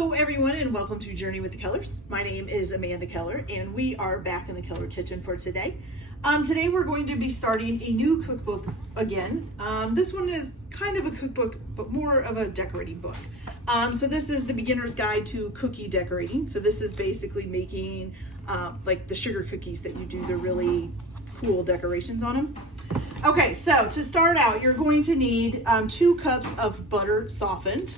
Hello everyone and welcome to Journey with the Kellers. My name is Amanda Keller and we are back in the Keller kitchen for today. Today we're going to be starting a new cookbook again. This one is kind of a cookbook but more of a decorating book. So this is the beginner's guide to cookie decorating. So this is basically making like the sugar cookies that you do the really cool decorations on them. Okay, so to start out you're going to need 2 cups of butter softened.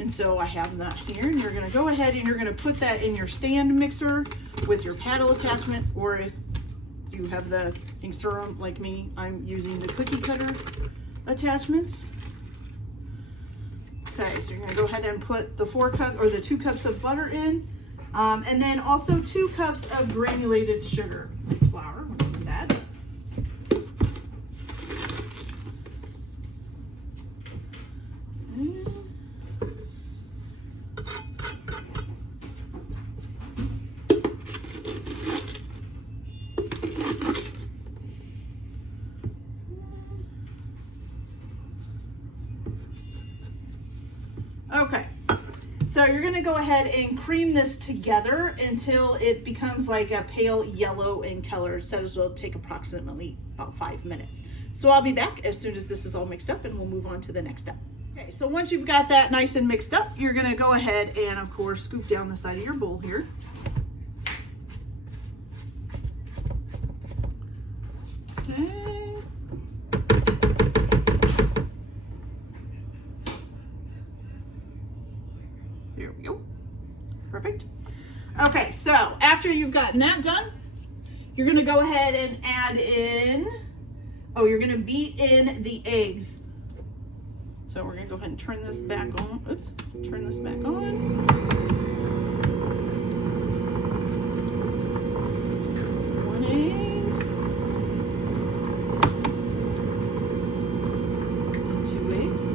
And so I have that here, and you're gonna go ahead and you're gonna put that in your stand mixer with your paddle attachment, or if you have the ink serum like me, I'm using the cookie cutter attachments. Okay, so you're gonna go ahead and put the 2 cups of butter in, and then also 2 cups of granulated sugar. It's flour, we'll do that. Okay, so you're gonna go ahead and cream this together until it becomes like a pale yellow in color. So this will take approximately about 5 minutes. So I'll be back as soon as this is all mixed up and we'll move on to the next step. Okay, so once you've got that nice and mixed up, you're gonna go ahead and of course scoop down the side of your bowl here. Okay. There we go. Perfect. Okay, so after you've gotten that done, you're gonna go ahead and add in, you're gonna beat in the eggs. So we're gonna go ahead and turn this back on. Oops, turn this back on. One egg. 2 eggs.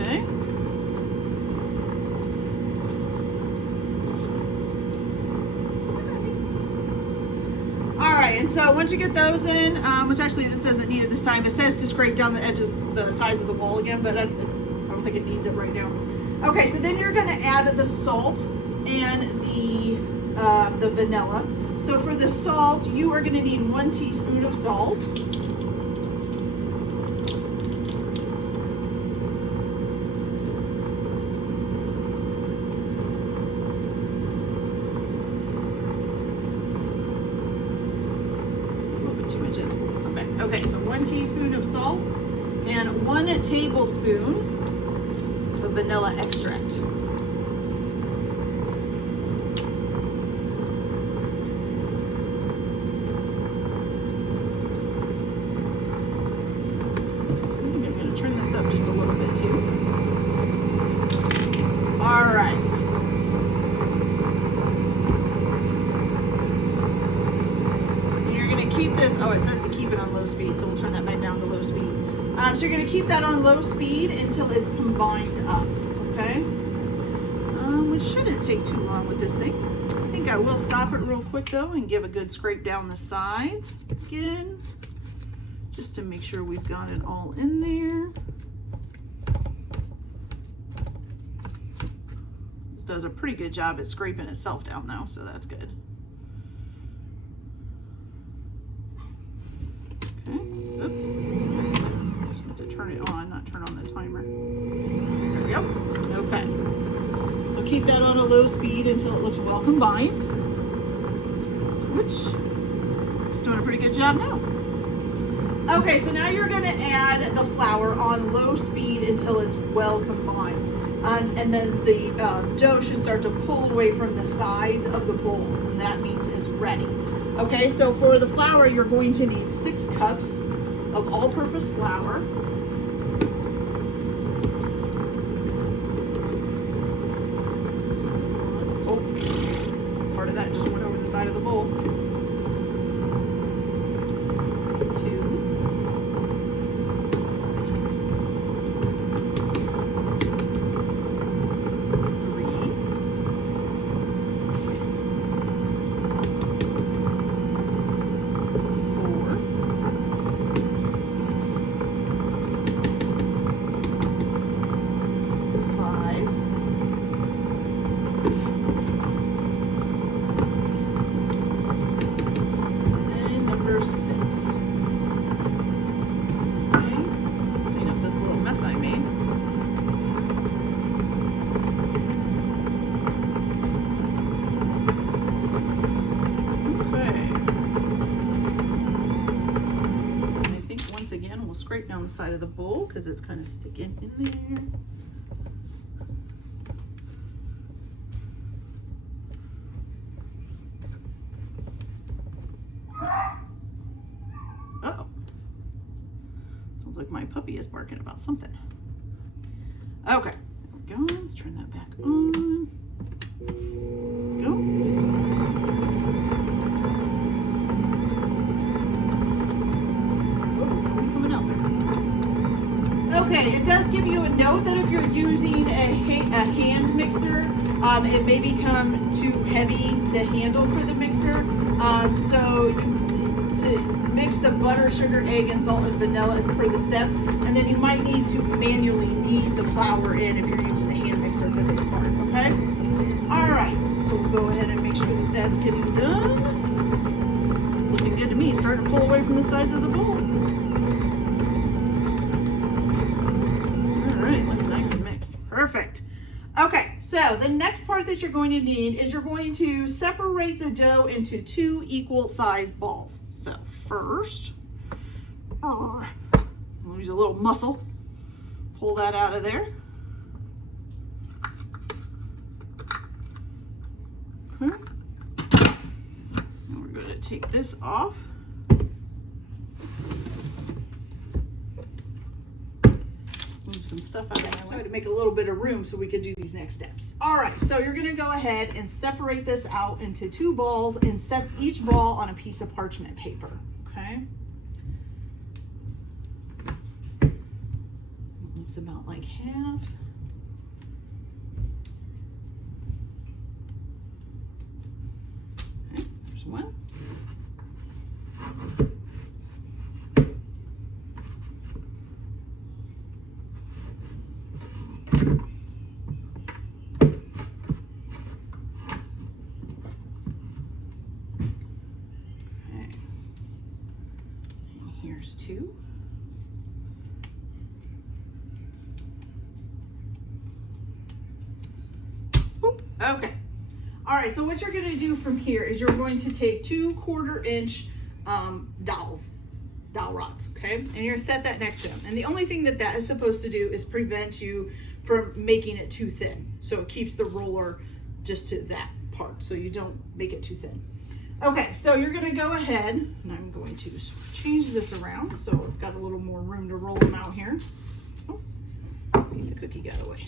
Okay. And so once you get those in, which actually this doesn't need it this time, it says to scrape down the edges, the size of the wall again, but I don't think it needs it right now. Okay, so then you're gonna add the salt and the vanilla. So for the salt, you are gonna need 1 teaspoon of salt. Okay, so 1 teaspoon of salt and 1 tablespoon of vanilla extract. I'm going to turn this up just a little bit too. All right. Keep this, it says to keep it on low speed, so we'll turn that back down to low speed. So you're going to keep that on low speed until it's combined up, okay? Which shouldn't take too long with this thing. I think I will stop it real quick though and give a good scrape down the sides again, just to make sure we've got it all in there. This does a pretty good job at scraping itself down though, so that's good. Oops. Just meant to turn it on, not turn on the timer. There we go. Okay. So keep that on a low speed until it looks well combined, which is doing a pretty good job now. Okay, so now you're going to add the flour on low speed until it's well combined. And then the dough should start to pull away from the sides of the bowl, and that means it's ready. Okay, so for the flour, you're going to need 6 cups of all-purpose flour. Oh, part of that just went over the side of the bowl. 2. 5. the side of the bowl because it's kind of sticking in there. Uh-oh. Sounds like my puppy is barking about something. Okay, there we go. Let's turn that back on. Go. Coming out there. Okay, it does give you a note that if you're using a hand mixer, it may become too heavy to handle for the mixer. So to mix the butter, sugar, egg, and salt and vanilla as per the steps, and then you might need to manually knead the flour in if you're using a hand mixer for this part, okay? All right, so we'll go ahead and make sure that that's getting done. It's looking good to me. It's starting to pull away from the sides of the bowl. All right, looks nice and mixed. Perfect. Okay, so the next part that you're going to need is you're going to separate the dough into 2 equal sized balls. So first, I'll use a little muscle, pull that out of there. Okay. And we're going to take this off. Move some stuff out of my way to make a little bit of room so we could do these next steps. All right, so you're going to go ahead and separate this out into 2 balls and set each ball on a piece of parchment paper. Okay. Looks about like half. Okay, there's one. Okay. And here's 2. Okay. All right, so what you're going to do from here is you're going to take 2 1/4-inch dowel rods, okay? And you're going to set that next to them. And the only thing that that is supposed to do is prevent you from making it too thin. So it keeps the roller just to that part, so you don't make it too thin. Okay, so you're going to go ahead, and I'm going to change this around so I've got a little more room to roll them out here. Oh, piece of cookie got away.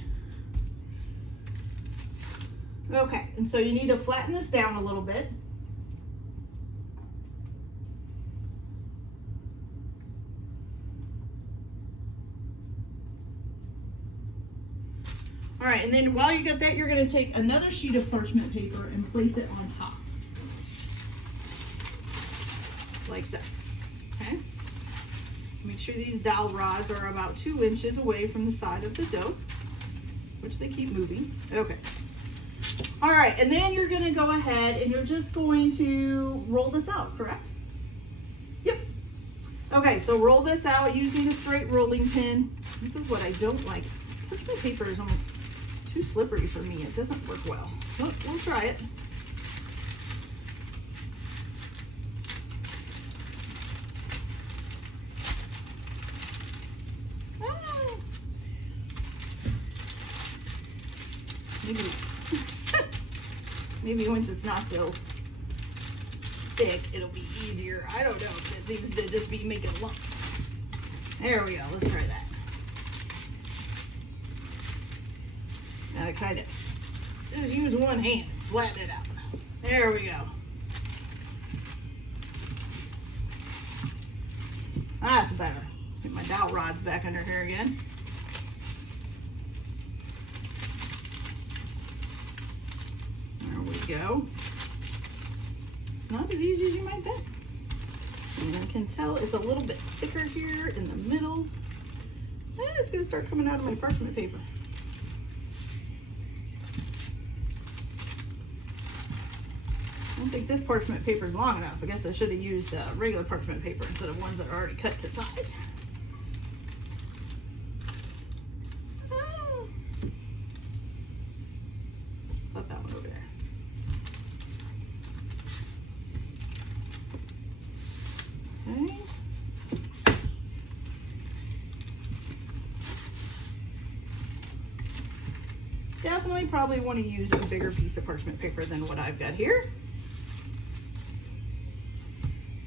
Okay, and so you need to flatten this down a little bit. All right, and then while you got that, you're going to take another sheet of parchment paper and place it on top. Like so. Okay? Make sure these dowel rods are about 2 inches away from the side of the dough, which they keep moving. Okay. All right, and then you're going to go ahead and you're just going to roll this out, correct? Yep. Okay, so roll this out using a straight rolling pin. This is what I don't like. Parchment paper is almost too slippery for me. It doesn't work well. But we'll try it. Ah. Maybe once it's not so thick, it'll be easier. I don't know. It seems to just be making lumps. There we go. Let's try that. Gotta kind of just use one hand, flatten it out. There we go. That's better. Get my dowel rods back under here again. There we go. It's not as easy as you might think. And I can tell it's a little bit thicker here in the middle. And it's gonna start coming out of my parchment paper. I don't think this parchment paper is long enough. I guess I should have used regular parchment paper instead of ones that are already cut to size. Set that one over there. Okay. definitely probably want to use a bigger piece of parchment paper than what I've got here.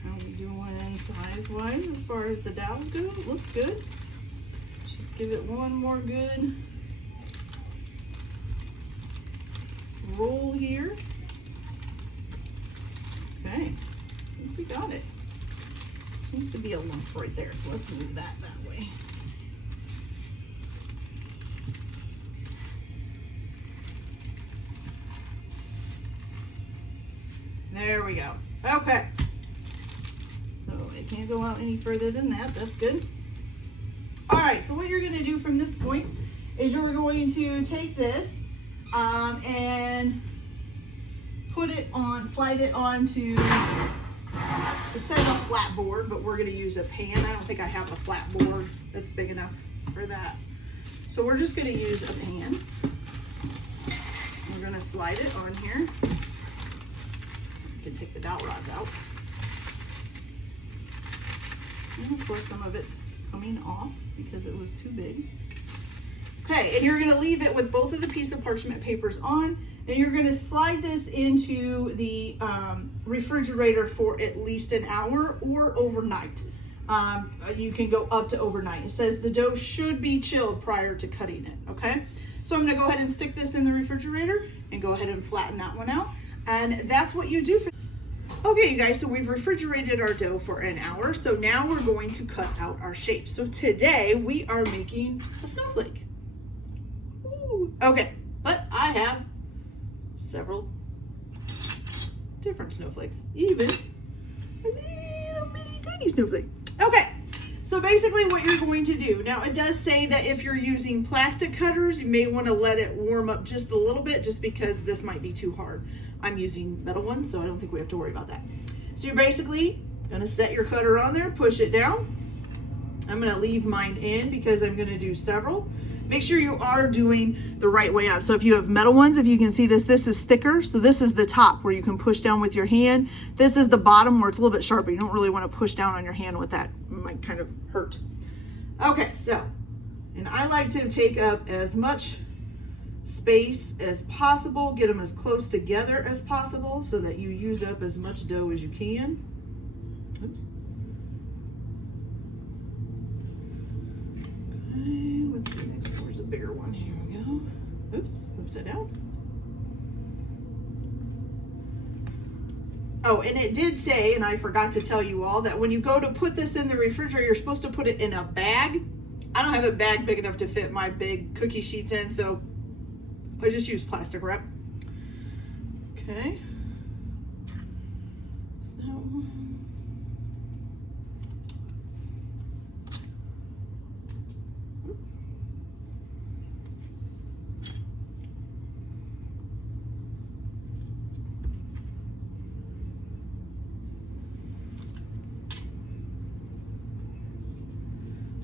How are we doing size-wise as far as the dowels go? It looks good. Just give it one more good roll here. Okay, I think we got it. Seems to be a lump right there, so let's move that way. There we go. Okay. So it can't go out any further than that. That's good. All right, so what you're going to do from this point is you're going to take this and put it on, slide it onto, it says a flat board, but we're going to use a pan. I don't think I have a flat board that's big enough for that. So we're just going to use a pan. We're going to slide it on here. You can take the dowel rods out. And of course some of it's coming off because it was too big. Okay, and you're going to leave it with both of the piece of parchment papers on, and you're going to slide this into the refrigerator for at least an hour or overnight. You can go up to overnight. It says the dough should be chilled prior to cutting it, okay? So I'm going to go ahead and stick this in the refrigerator and go ahead and flatten that one out. And that's what you do for. Okay, you guys, so we've refrigerated our dough for an hour. So now we're going to cut out our shapes. So today we are making a snowflake. Ooh. Okay, but I have several different snowflakes, even a little bitty tiny snowflake. Okay, so basically what you're going to do, now it does say that if you're using plastic cutters, you may want to let it warm up just a little bit, just because this might be too hard. I'm using metal ones, so I don't think we have to worry about that. So you're basically gonna set your cutter on there, push it down. I'm gonna leave mine in because I'm gonna do several. Make sure you are doing the right way up. So if you have metal ones, if you can see this, this is thicker. So this is the top where you can push down with your hand. This is the bottom where it's a little bit sharper. You don't really want to push down on your hand with that. It might kind of hurt. Okay, so, and I like to take up as much space as possible, get them as close together as possible so that you use up as much dough as you can. Oops. Okay, what's the next one? Where's a bigger one? Here we go. Oops, upside down. Oh, and it did say, and I forgot to tell you all, that when you go to put this in the refrigerator, you're supposed to put it in a bag. I don't have a bag big enough to fit my big cookie sheets in, so I just use plastic wrap. Okay. So,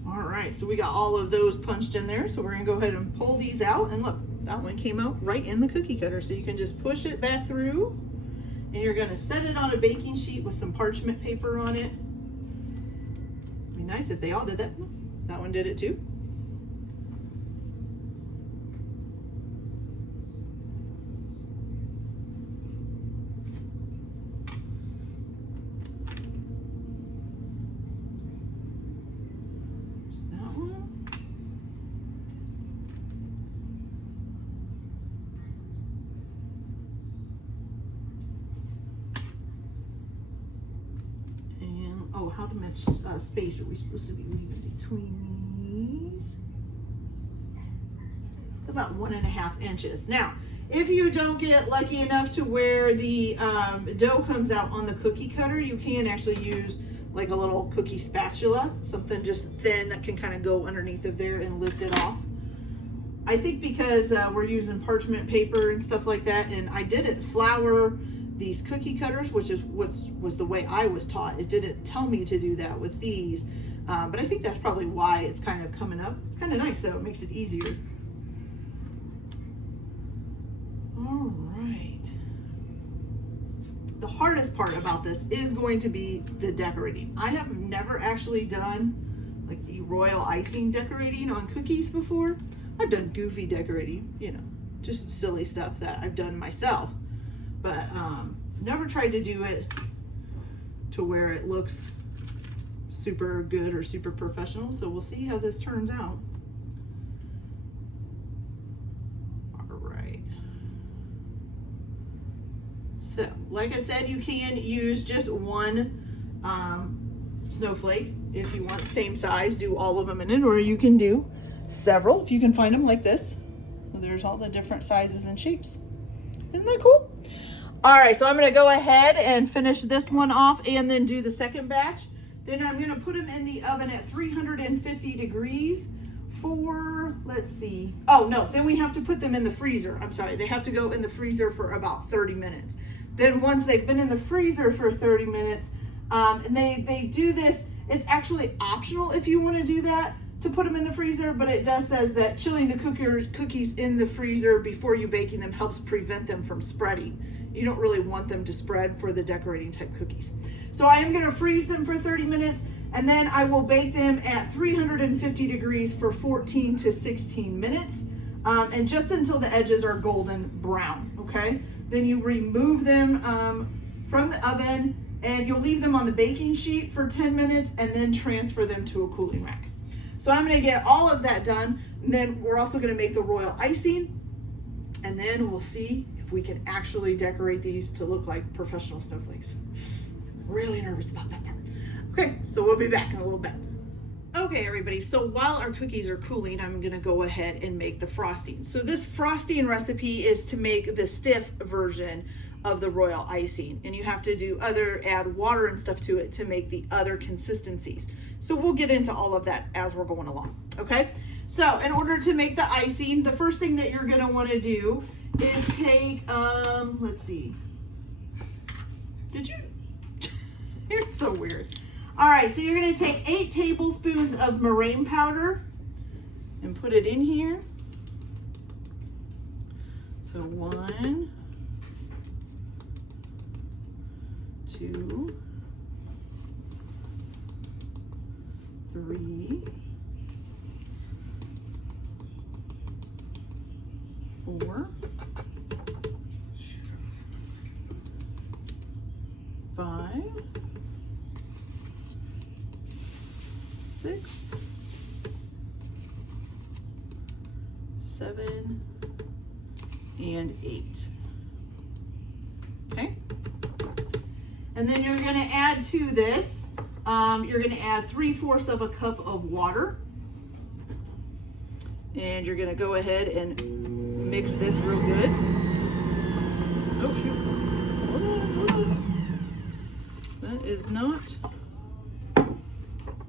all right, so we got all of those punched in there. So we're gonna go ahead and pull these out, and look, that one came out right in the cookie cutter. So you can just push it back through, and you're gonna set it on a baking sheet with some parchment paper on it. It'd be nice if they all did that. That one did it too. Oh, how much space are we supposed to be leaving between these? It's about 1.5 inches. Now, if you don't get lucky enough to where the dough comes out on the cookie cutter, you can actually use like a little cookie spatula, something just thin that can kind of go underneath of there and lift it off. I think because we're using parchment paper and stuff like that, and I didn't flour these cookie cutters, which is what was the way I was taught. It didn't tell me to do that with these, but I think that's probably why it's kind of coming up. It's kind of nice though, it makes it easier. All right. The hardest part about this is going to be the decorating. I have never actually done like the royal icing decorating on cookies before. I've done goofy decorating, you know, just silly stuff that I've done myself, but never tried to do it to where it looks super good or super professional. So we'll see how this turns out. All right. So, like I said, you can use just one snowflake if you want same size, do all of them in it, or you can do several if you can find them like this. So there's all the different sizes and shapes. Isn't that cool? All right, so I'm gonna go ahead and finish this one off and then do the second batch. Then I'm gonna put them in the oven at 350 degrees for, let's see. Oh no, then we have to put them in the freezer. I'm sorry, they have to go in the freezer for about 30 minutes. Then once they've been in the freezer for 30 minutes, and they do this, it's actually optional if you want to do that, to put them in the freezer, but it does says that chilling the cookies in the freezer before you baking them helps prevent them from spreading. You don't really want them to spread for the decorating type cookies. So I am going to freeze them for 30 minutes, and then I will bake them at 350 degrees for 14 to 16 minutes, and just until the edges are golden brown, okay? Then you remove them from the oven, and you'll leave them on the baking sheet for 10 minutes and then transfer them to a cooling rack. So I'm gonna get all of that done, and then we're also gonna make the royal icing, and then we'll see if we can actually decorate these to look like professional snowflakes. I'm really nervous about that part. Okay, so we'll be back in a little bit. Okay, everybody, so while our cookies are cooling, I'm gonna go ahead and make the frosting. So this frosting recipe is to make the stiff version of the royal icing, and you have to add water and stuff to it to make the other consistencies. So we'll get into all of that as we're going along, okay? So in order to make the icing, the first thing that you're gonna wanna do is take, let's see. You're so weird. All right, so you're gonna take 8 tablespoons of meringue powder and put it in here. So 1, 2, 3, 4, 5, 6, 7, and 8. Okay. And then you're going to add to this, you're going to add 3/4 of a cup of water. And you're going to go ahead and mix this real good. Oh, shoot. Hold on. That is not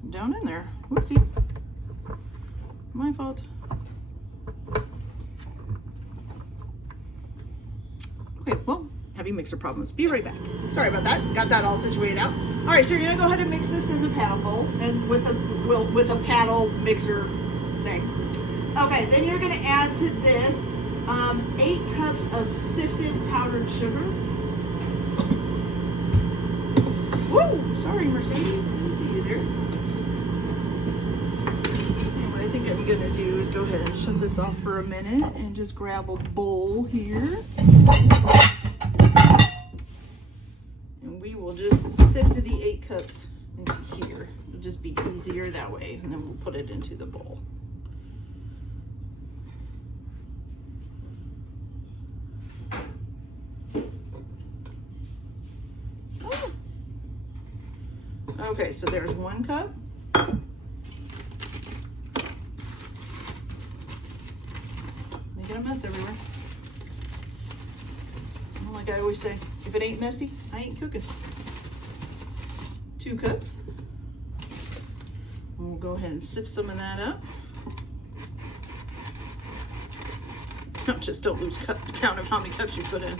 down in there. Whoopsie. My fault. Okay, well, heavy mixer problems. Be right back. Sorry about that. Got that all situated out. All right, so you're gonna go ahead and mix this in the paddle bowl and with a paddle mixer thing. Okay, then you're gonna add to this 8 cups of sifted powdered sugar. Woo! Sorry, Mercedes. Didn't see you there. What I think I'm gonna do is go ahead and shut this off for a minute and just grab a bowl here. And we will just sift the 8 cups into here. It'll just be easier that way, and then we'll put it into the bowl. Oh. Okay, so there's 1 cup. Making a mess everywhere. Well, like I always say, if it ain't messy, I ain't cooking. 2 cups. And we'll go ahead and sift some of that up. Just don't lose count of how many cups you put in.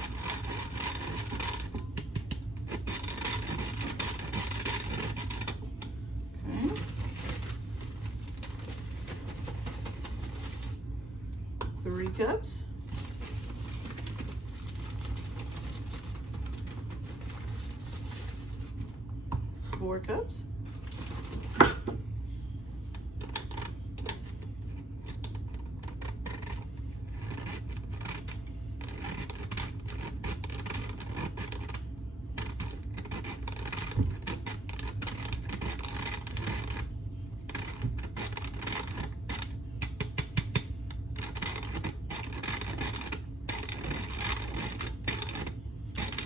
Okay. 3 cups. 4 cups.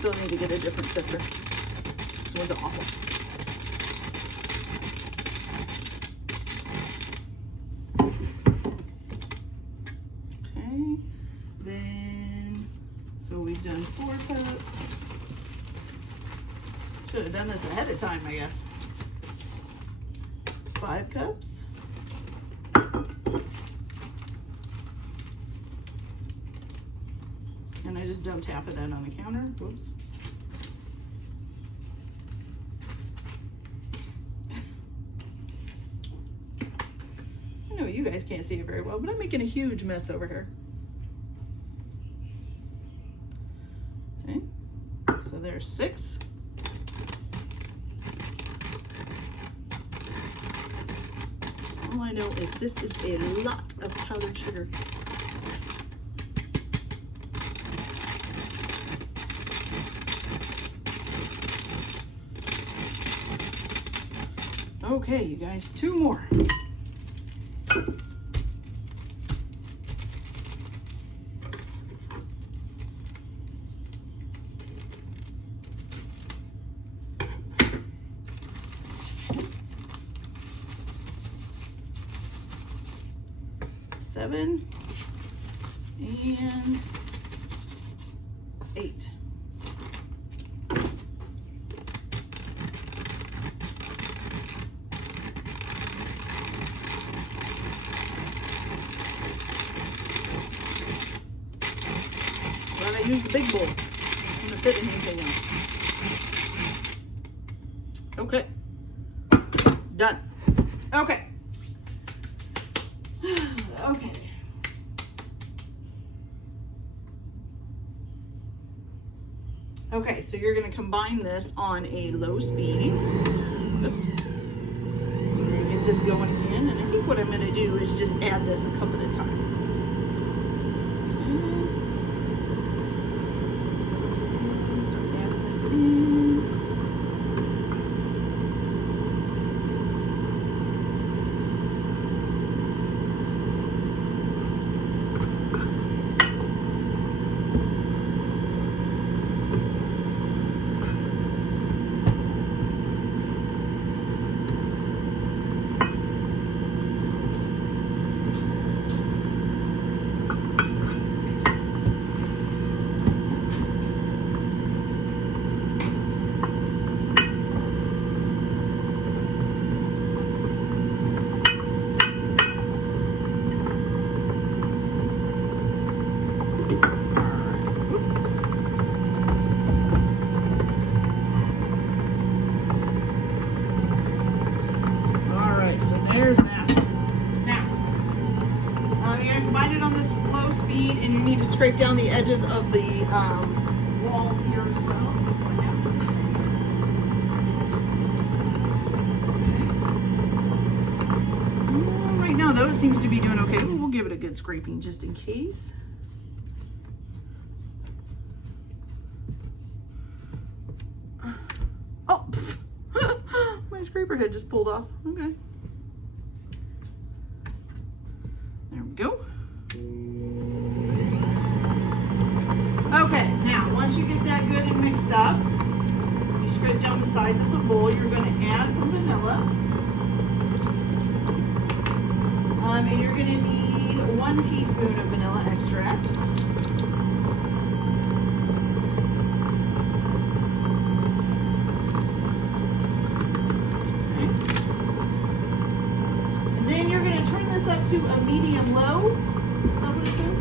still need to get a different sifter. This one's awful. Okay, then, so we've done 4 cups. Should have done this ahead of time, I guess. 5 cups. And I just dumped half of that on the counter. Whoops. I know you guys can't see it very well, but I'm making a huge mess over here. Okay, so there's 6. All I know is this is a lot of powdered sugar. Okay, you guys, 2 more. Seven and 8. Glad I used the big bowl. I'm gonna fit anything else. Okay. Done. Okay. Okay. Okay, so you're going to combine this on a low speed. Oops. We're going to get this going again, and I think what I'm going to do is just add this a cup at a time. Start adding this in. There's that. Now, you're going to combine it on this low speed, and you need to scrape down the edges of the wall here as well. Okay. Right now, though, it seems to be doing okay. We'll give it a good scraping just in case. Oh, my scraper head just pulled off. Okay. There we go. Okay, now once you get that good and mixed up, you scrape down the sides of the bowl. You're going to add some vanilla. And you're going to need 1 teaspoon of vanilla extract. Up to a medium low. Is that what it says?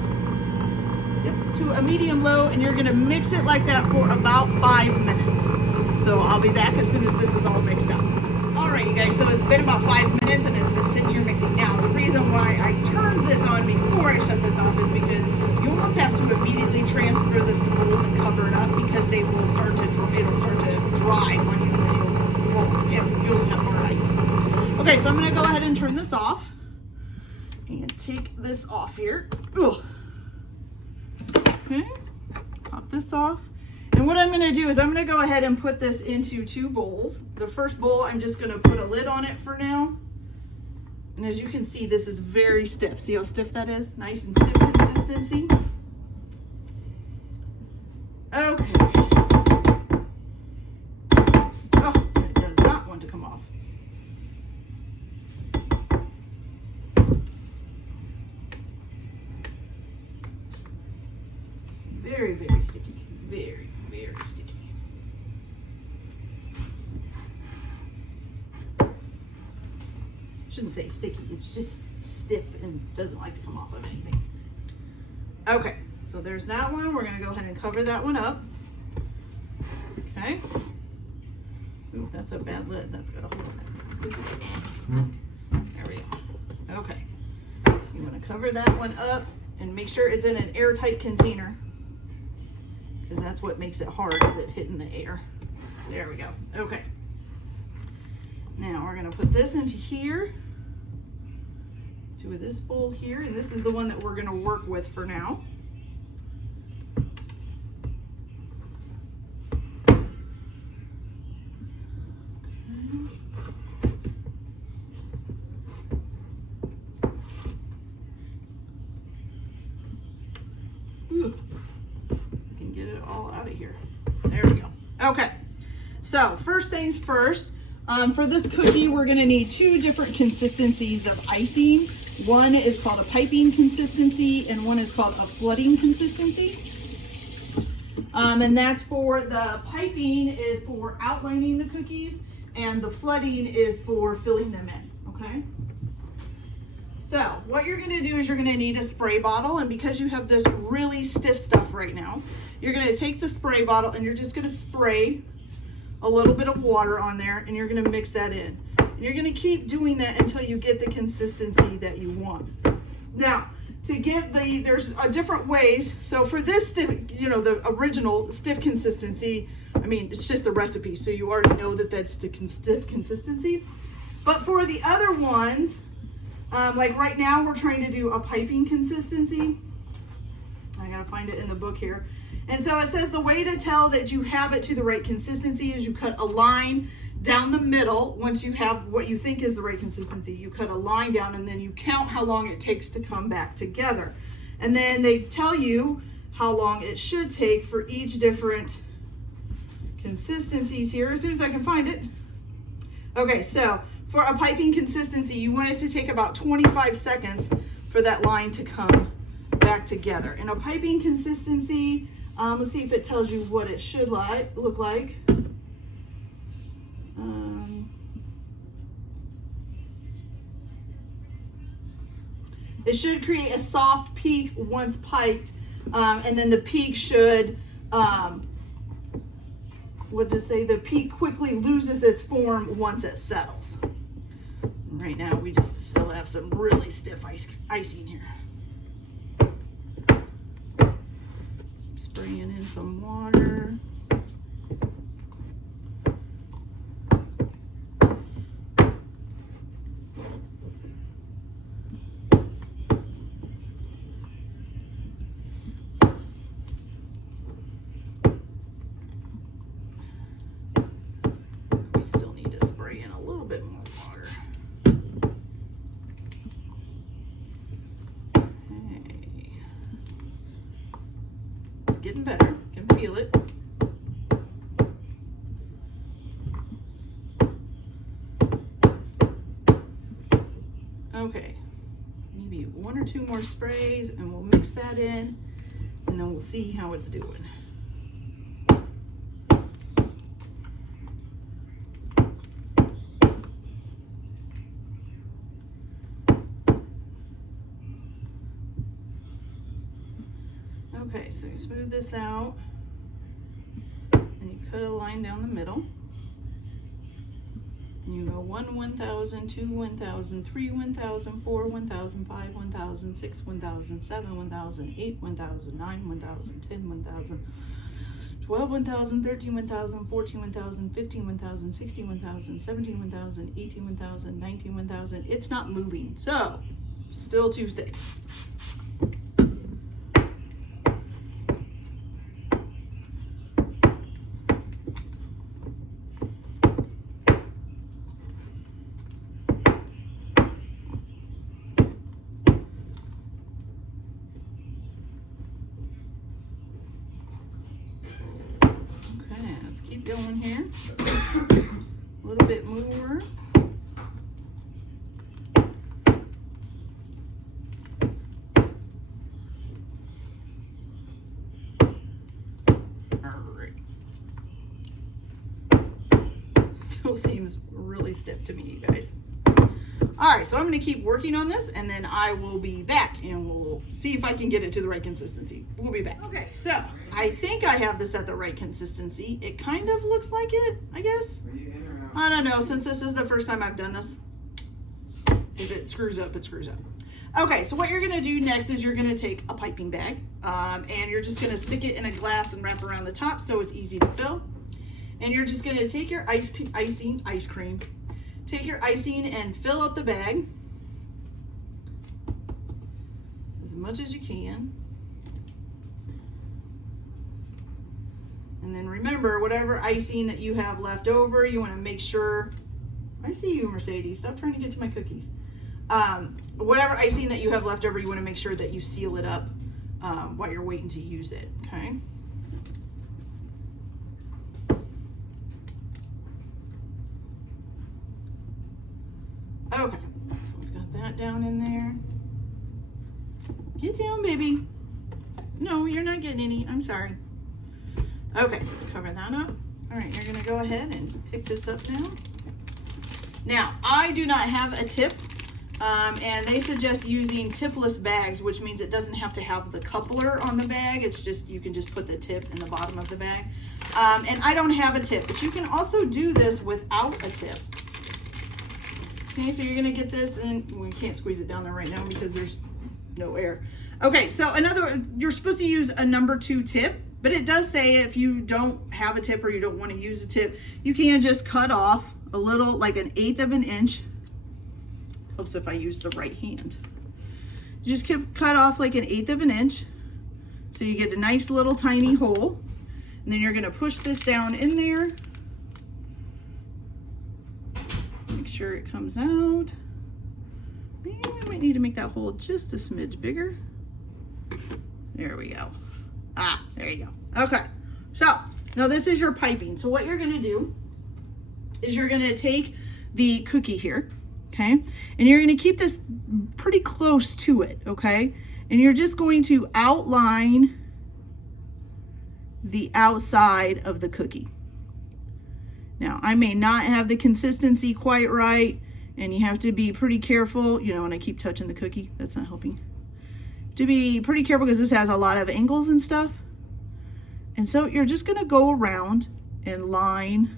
Yep, to a medium low, and you're going to mix it like that for about 5 minutes. So I'll be back as soon as this is all mixed up. All right, you guys, so it's been about 5 minutes and it's been sitting here mixing. Now, the reason why I turned this on before I shut this off is because you almost have to immediately transfer this to bowls and cover it up, because they will start to it'll start to dry when you'll just have more ice. Okay, so I'm going to go ahead and turn this off. And take this off here. Ugh. Okay, pop this off. And what I'm gonna do is I'm gonna go ahead and put this into 2 bowls. The first bowl, I'm just gonna put a lid on it for now. And as you can see, this is very stiff. See how stiff that is? Nice and stiff consistency. Okay. Very, very sticky. Very, very sticky. Shouldn't say sticky, it's just stiff and doesn't like to come off of anything. Okay, so there's that one. We're gonna go ahead and cover that one up. Okay. Ooh, that's a bad lid. That's got a hole in it. There we go. Okay. So you want to cover that one up and make sure it's in an airtight container, because that's what makes it hard, is it hitting the air. There we go. Okay. Now we're going to put this into here, to this bowl here, and this is the one that we're going to work with for now. Can get it all out of here. There we go. Okay, so first things first, for this cookie we're going to need two different consistencies of icing. One is called a piping consistency and one is called a flooding consistency. And that's for the piping is for outlining the cookies, and the flooding is for filling them in. Okay. So what you're going to do is you're going to need a spray bottle, and because you have this really stiff stuff right now, you're going to take the spray bottle and you're just going to spray a little bit of water on there, and you're going to mix that in. And you're going to keep doing that until you get the consistency that you want. Now, to get there's different ways. So for this stiff, the original stiff consistency, I mean, it's just the recipe, so you already know that that's the stiff consistency. But for the other ones, like right now we're trying to do a piping consistency. I gotta find it in the book here. And so it says the way to tell that you have it to the right consistency is you cut a line down the middle. Once you have what you think is the right consistency, you cut a line down and then you count how long it takes to come back together. And then they tell you how long it should take for each different consistencies here as soon as I can find it. Okay, so for a piping consistency, you want it to take about 25 seconds for that line to come back together. In a piping consistency, let's see if it tells you what it should look like. It should create a soft peak once piped, and then the peak should, the peak quickly loses its form once it settles. Right now we just still have some really stiff icing here. Keep spraying in some water. We still need to spray in a little bit more water. Okay. It's getting better. Can feel it. Okay, maybe one or two more sprays and we'll mix that in, and then we'll see how it's doing. Okay, so you smooth this out and you cut a line down the middle. You go 1, 1,000, 2, 1,000, 3, 1,000, 4, 1,000, 5, 1,000, 6, 1,000, 7, 1,000, 8, 1,000, 9, 1,000, 10, 1,000, 12, 1,000, 13, 1,000, 14, 1,000, 15, 1,000, 16, 1,000, 17, 1,000, 18, 1,000, 19, 1,000. It's not moving, so still too thick. Keep going here. A little bit more. still seems really stiff to me, you guys. All right, so I'm gonna keep working on this and then I will be back and we'll see if I can get it to the right consistency. We'll be back. Okay, so I think I have this at the right consistency. It kind of looks like it, I guess. I don't know, since this is the first time I've done this. If it screws up, it screws up. Okay, so what you're gonna do next is you're gonna take a piping bag and you're just gonna stick it in a glass and wrap around the top so it's easy to fill. And you're just gonna take your ice cream, take your icing and fill up the bag as much as you can. And then remember, whatever icing that you have left over, you wanna make sure, I see you, Mercedes, stop trying to get to my cookies. Whatever icing that you have left over, you wanna make sure that you seal it up while you're waiting to use it, okay? Okay, so we've got that down in there. Get down, baby. No, you're not getting any, I'm sorry. Okay, let's cover that up. All right, you're gonna go ahead and pick this up now. Now, I do not have a tip, and they suggest using tipless bags, which means it doesn't have to have the coupler on the bag. It's just, you can just put the tip in the bottom of the bag. And I don't have a tip, but you can also do this without a tip. Okay, so you're gonna get this, and we can't squeeze it down there right now because there's no air. Okay, so you're supposed to use a number 2 tip, but it does say if you don't have a tip or you don't want to use a tip, you can just cut off a little, like 1/8 of an inch. Helps if I use the right hand. You just cut off like 1/8 of an inch, so you get a nice little tiny hole, and then you're gonna push this down in there. Make sure it comes out. Maybe we might need to make that hole just a smidge bigger. There we go. Ah, there you go. Okay, so now this is your piping. So what you're gonna do is you're gonna take the cookie here, okay? And you're gonna keep this pretty close to it, okay? And you're just going to outline the outside of the cookie. Now, I may not have the consistency quite right, and you have to be pretty careful. You know, when I keep touching the cookie, that's not helping. To be pretty careful because this has a lot of angles and stuff. And so you're just gonna go around and line,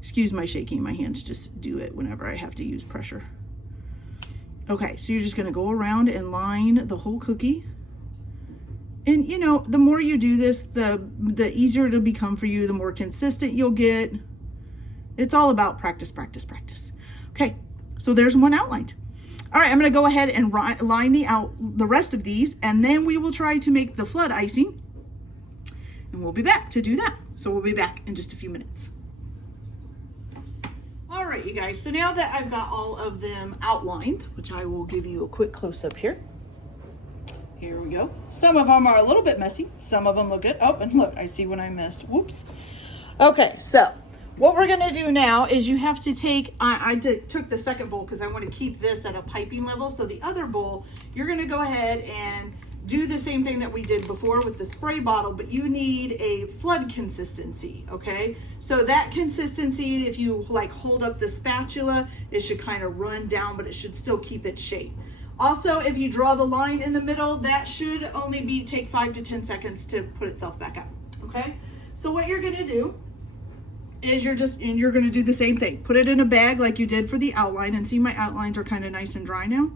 excuse my shaking, my hands just do it whenever I have to use pressure. Okay, so you're just gonna go around and line the whole cookie. And you know, the more you do this, the easier it'll become for you, the more consistent you'll get. It's all about practice, practice, practice. Okay, so there's one outlined. All right, I'm gonna go ahead and line the rest of these, and then we will try to make the flood icing, and we'll be back to do that. So we'll be back in just a few minutes. All right, you guys, so now that I've got all of them outlined, which I will give you a quick close-up here. Here we go. Some of them are a little bit messy. Some of them look good. Oh, and look, I see when I missed. Whoops. Okay, so what we're gonna do now is you have to take, I took the second bowl because I want to keep this at a piping level. So the other bowl, you're gonna go ahead and do the same thing that we did before with the spray bottle, but you need a flood consistency, okay? So that consistency, if you like hold up the spatula, it should kind of run down, but it should still keep its shape. Also, if you draw the line in the middle, that should only take 5 to 10 seconds to put itself back up, okay? So what you're gonna do is you're gonna do the same thing. Put it in a bag like you did for the outline, and see my outlines are kind of nice and dry now.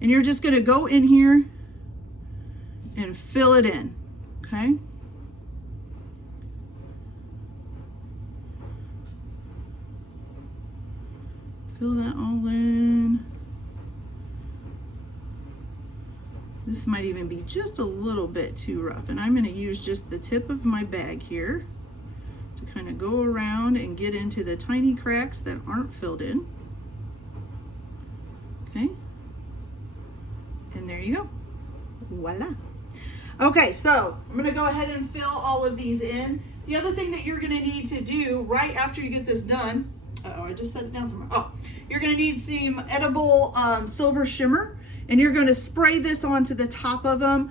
And you're just gonna go in here and fill it in, okay? Fill that all in. This might even be just a little bit too rough, and I'm gonna use just the tip of my bag here to kind of go around and get into the tiny cracks that aren't filled in. Okay, and there you go, voila. Okay, so I'm gonna go ahead and fill all of these in. The other thing that you're gonna need to do right after you get this done, I just set it down somewhere. Oh, you're gonna need some edible silver shimmer, and you're gonna spray this onto the top of them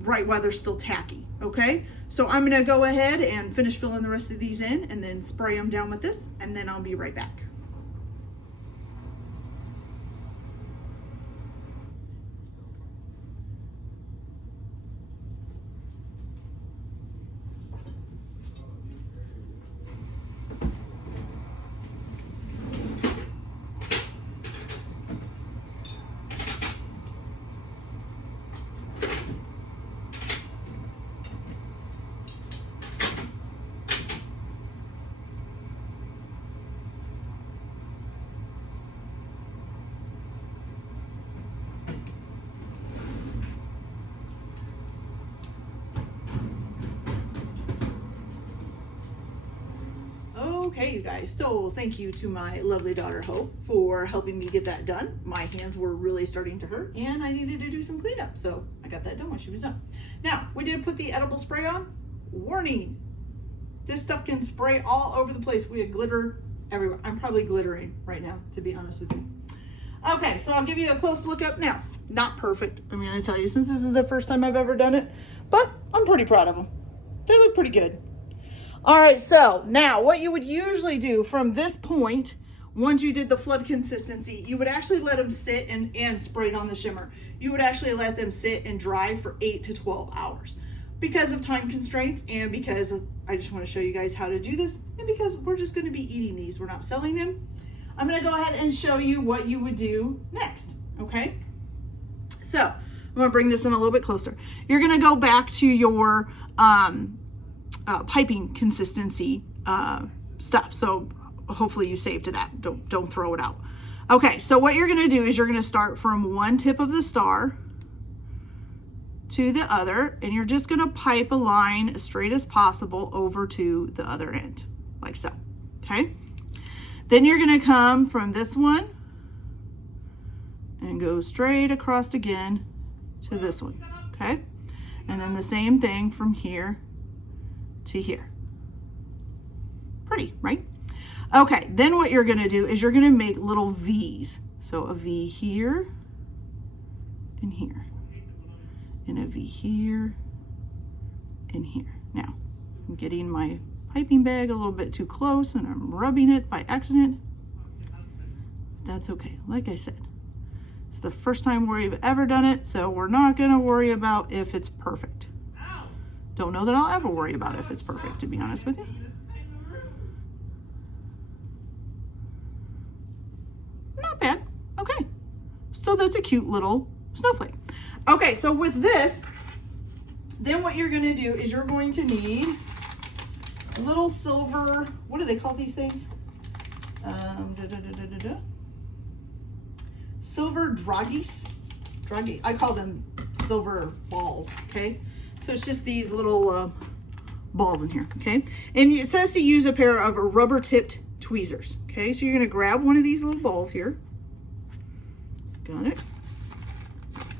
right while they're still tacky. Okay, so I'm gonna go ahead and finish filling the rest of these in and then spray them down with this, and then I'll be right back. Okay, you guys, so thank you to my lovely daughter Hope for helping me get that done. My hands were really starting to hurt and I needed to do some cleanup, so I got that done when she was done. Now, we did put the edible spray on. Warning, this stuff can spray all over the place. We had glitter everywhere. I'm probably glittering right now, to be honest with you. Okay, so I'll give you a close look up now. Not perfect, I'm gonna tell you, since this is the first time I've ever done it, but I'm pretty proud of them. They look pretty good. All right, so now what you would usually do from this point, once you did the flood consistency, you would actually let them sit and spray it on the shimmer. You would actually let them sit and dry for 8 to 12 hours because of time constraints and because I just want to show you guys how to do this and because we're just going to be eating these. We're not selling them. I'm going to go ahead and show you what you would do next, okay? So I'm going to bring this in a little bit closer. You're going to go back to your piping consistency stuff. So hopefully you saved to that. Don't throw it out. Okay, so what you're going to do is you're going to start from one tip of the star to the other, and you're just going to pipe a line as straight as possible over to the other end, like so. Okay, then you're going to come from this one and go straight across again to this one. Okay, and then the same thing from here to here. Pretty, right? Okay, then what you're gonna do is you're gonna make little V's. So a V here and here, and a V here and here. Now, I'm getting my piping bag a little bit too close and I'm rubbing it by accident. That's okay, like I said. It's the first time we've ever done it, so we're not gonna worry about if it's perfect. Don't know that I'll ever worry about if it's perfect, to be honest with you. Not bad. Okay. So that's a cute little snowflake. Okay, so with this, then what you're going to do is you're going to need little silver, what do they call these things? Silver draggies. I call them silver balls, okay? So it's just these little balls in here, okay? And it says to use a pair of rubber tipped tweezers, okay? So you're gonna grab one of these little balls here. Got it.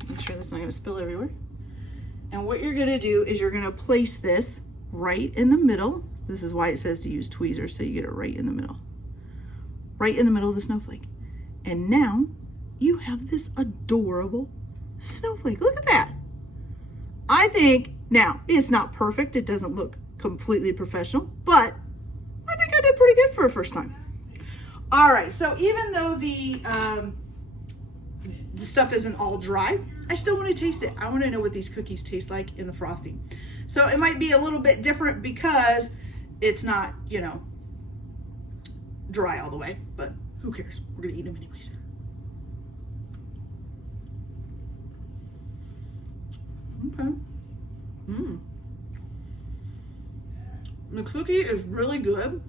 Make sure that's not gonna spill everywhere. And what you're gonna do is you're gonna place this right in the middle. This is why it says to use tweezers, so you get it right in the middle. Right in the middle of the snowflake. And now you have this adorable snowflake. Look at that. I think, now, it's not perfect. It doesn't look completely professional, but I think I did pretty good for a first time. All right, so even though the stuff isn't all dry, I still want to taste it. I want to know what these cookies taste like in the frosting. So it might be a little bit different because it's not, you know, dry all the way, but who cares? We're going to eat them anyways. Okay. The cookie is really good.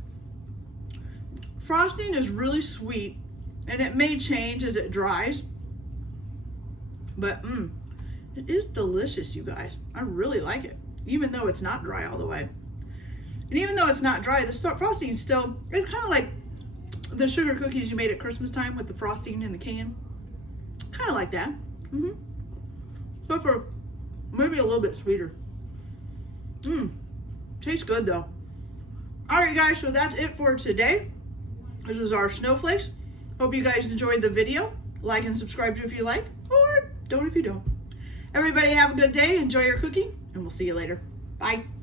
Frosting is really sweet, and it may change as it dries, but it is delicious, you guys. I really like it, even though it's not dry all the way. And even though it's not dry, the frosting is still, it's kind of like the sugar cookies you made at Christmas time with the frosting in the can. Kind of like that. So for maybe a little bit sweeter. Tastes good though. All right, guys, so that's it for today. This is our snowflakes. Hope you guys enjoyed the video. Like and subscribe if you like, or don't if you don't. Everybody have a good day. Enjoy your cooking, and we'll see you later. Bye.